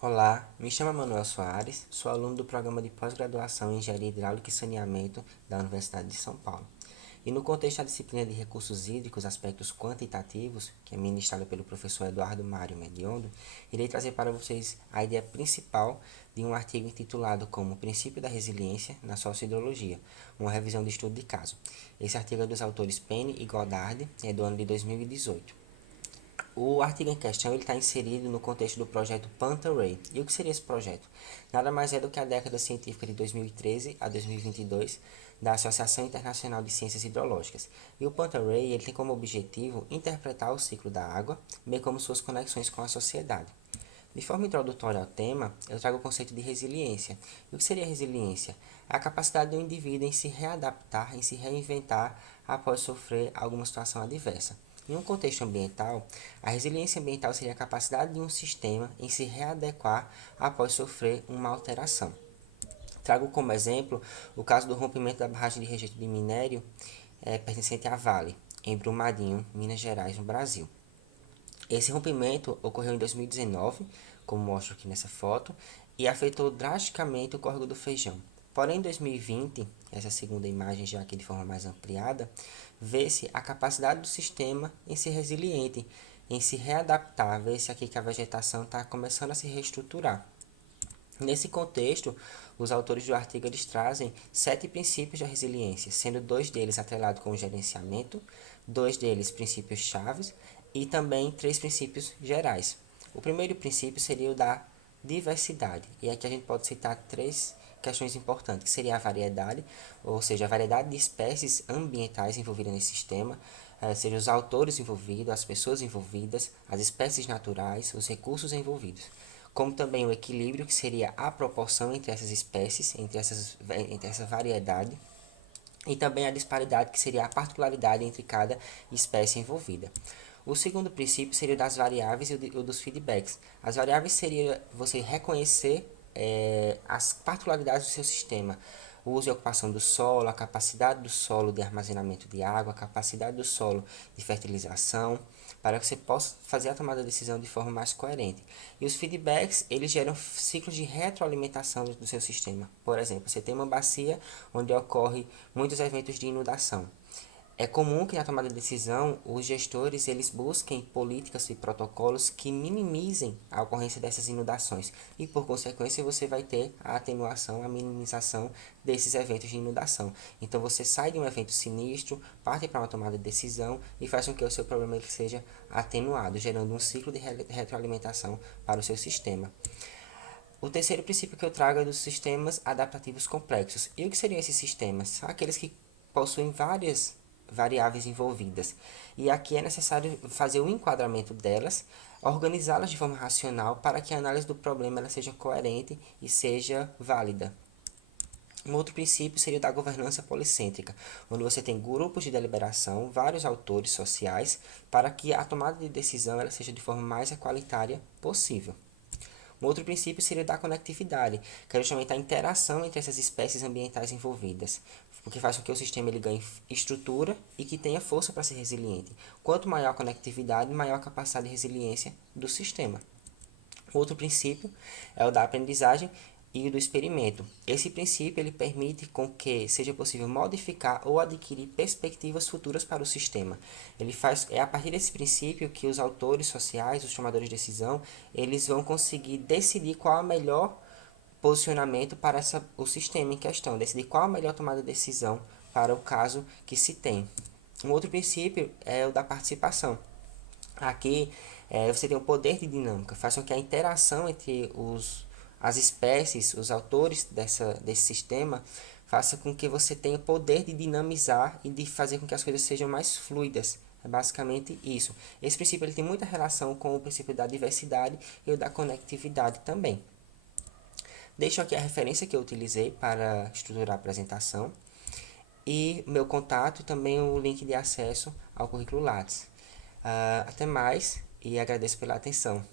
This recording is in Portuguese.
Olá, me chamo Manuel Soares, sou aluno do programa de pós-graduação em Engenharia Hidráulica e Saneamento da Universidade de São Paulo. E no contexto da disciplina de recursos hídricos, aspectos quantitativos, que é ministrada pelo professor Eduardo Mário Mediondo, irei trazer para vocês a ideia principal de um artigo intitulado como Princípio da Resiliência na Sociohidrologia, uma revisão de estudo de caso. Esse artigo é dos autores Penny e Goddard, é do ano de 2018. O artigo em questão está inserido no contexto do projeto Panta-Ray. E o que seria esse projeto? Nada mais é do que a década científica de 2013 a 2022 da Associação Internacional de Ciências Hidrológicas. E o Panta-Ray ele tem como objetivo interpretar o ciclo da água, bem como suas conexões com a sociedade. De forma introdutória ao tema, eu trago o conceito de resiliência. E o que seria resiliência? É a capacidade do indivíduo em se readaptar, em se reinventar após sofrer alguma situação adversa. Em um contexto ambiental, a resiliência ambiental seria a capacidade de um sistema em se readequar após sofrer uma alteração. Trago como exemplo o caso do rompimento da barragem de rejeito de minério pertencente à Vale, em Brumadinho, Minas Gerais, no Brasil. Esse rompimento ocorreu em 2019, como mostro aqui nessa foto, e afetou drasticamente o córrego do Feijão. Porém, em 2020, essa segunda imagem já aqui de forma mais ampliada, vê-se a capacidade do sistema em ser resiliente, em se readaptar, vê-se aqui que a vegetação está começando a se reestruturar. Nesse contexto, os autores do artigo eles trazem 7 princípios da resiliência, sendo 2 deles atrelados com o gerenciamento, 2 deles princípios chaves e também 3 princípios gerais. O primeiro princípio seria o da diversidade, e aqui a gente pode citar 3 questões importantes, que seria a variedade, ou seja, a variedade de espécies ambientais envolvidas nesse sistema, seja os autores envolvidos, as pessoas envolvidas, as espécies naturais, os recursos envolvidos, como também o equilíbrio, que seria a proporção entre essas espécies, entre essa variedade, e também a disparidade, que seria a particularidade entre cada espécie envolvida. O segundo princípio seria o das variáveis e o dos feedbacks. As variáveis seria você reconhecer as particularidades do seu sistema, o uso e ocupação do solo, a capacidade do solo de armazenamento de água, a capacidade do solo de fertilização, para que você possa fazer a tomada de decisão de forma mais coerente. E os feedbacks, eles geram ciclos de retroalimentação do seu sistema. Por exemplo, você tem uma bacia onde ocorre muitos eventos de inundação. É comum que na tomada de decisão os gestores eles busquem políticas e protocolos que minimizem a ocorrência dessas inundações e por consequência você vai ter a atenuação, a minimização desses eventos de inundação. Então você sai de um evento sinistro, parte para uma tomada de decisão e faz com que o seu problema ele seja atenuado, gerando um ciclo de retroalimentação para o seu sistema. O terceiro princípio que eu trago é dos sistemas adaptativos complexos. E o que seriam esses sistemas? São aqueles que possuem várias variáveis envolvidas. E aqui é necessário fazer o enquadramento delas, organizá-las de forma racional para que a análise do problema ela seja coerente e seja válida. Um outro princípio seria o da governança policêntrica, onde você tem grupos de deliberação, vários autores sociais, para que a tomada de decisão ela seja de forma mais equalitária possível. Um outro princípio seria o da conectividade, que é justamente a interação entre essas espécies ambientais envolvidas, porque faz com que o sistema ele ganhe estrutura e que tenha força para ser resiliente. Quanto maior a conectividade, maior a capacidade de resiliência do sistema. Outro princípio é o da aprendizagem e o do experimento. Esse princípio ele permite com que seja possível modificar ou adquirir perspectivas futuras para o sistema. É a partir desse princípio que os autores sociais, os tomadores de decisão, eles vão conseguir decidir qual é o melhor posicionamento para o sistema em questão, decidir qual é a melhor tomada de decisão para o caso que se tem. Um outro princípio é o da participação. Aqui você tem o poder de dinâmica, faz com que a interação entre as espécies, os autores desse sistema, faça com que você tenha o poder de dinamizar e de fazer com que as coisas sejam mais fluidas. É basicamente isso. Esse princípio ele tem muita relação com o princípio da diversidade e o da conectividade também. Deixo aqui a referência que eu utilizei para estruturar a apresentação e meu contato e também o link de acesso ao currículo Lattes. Até mais e agradeço pela atenção.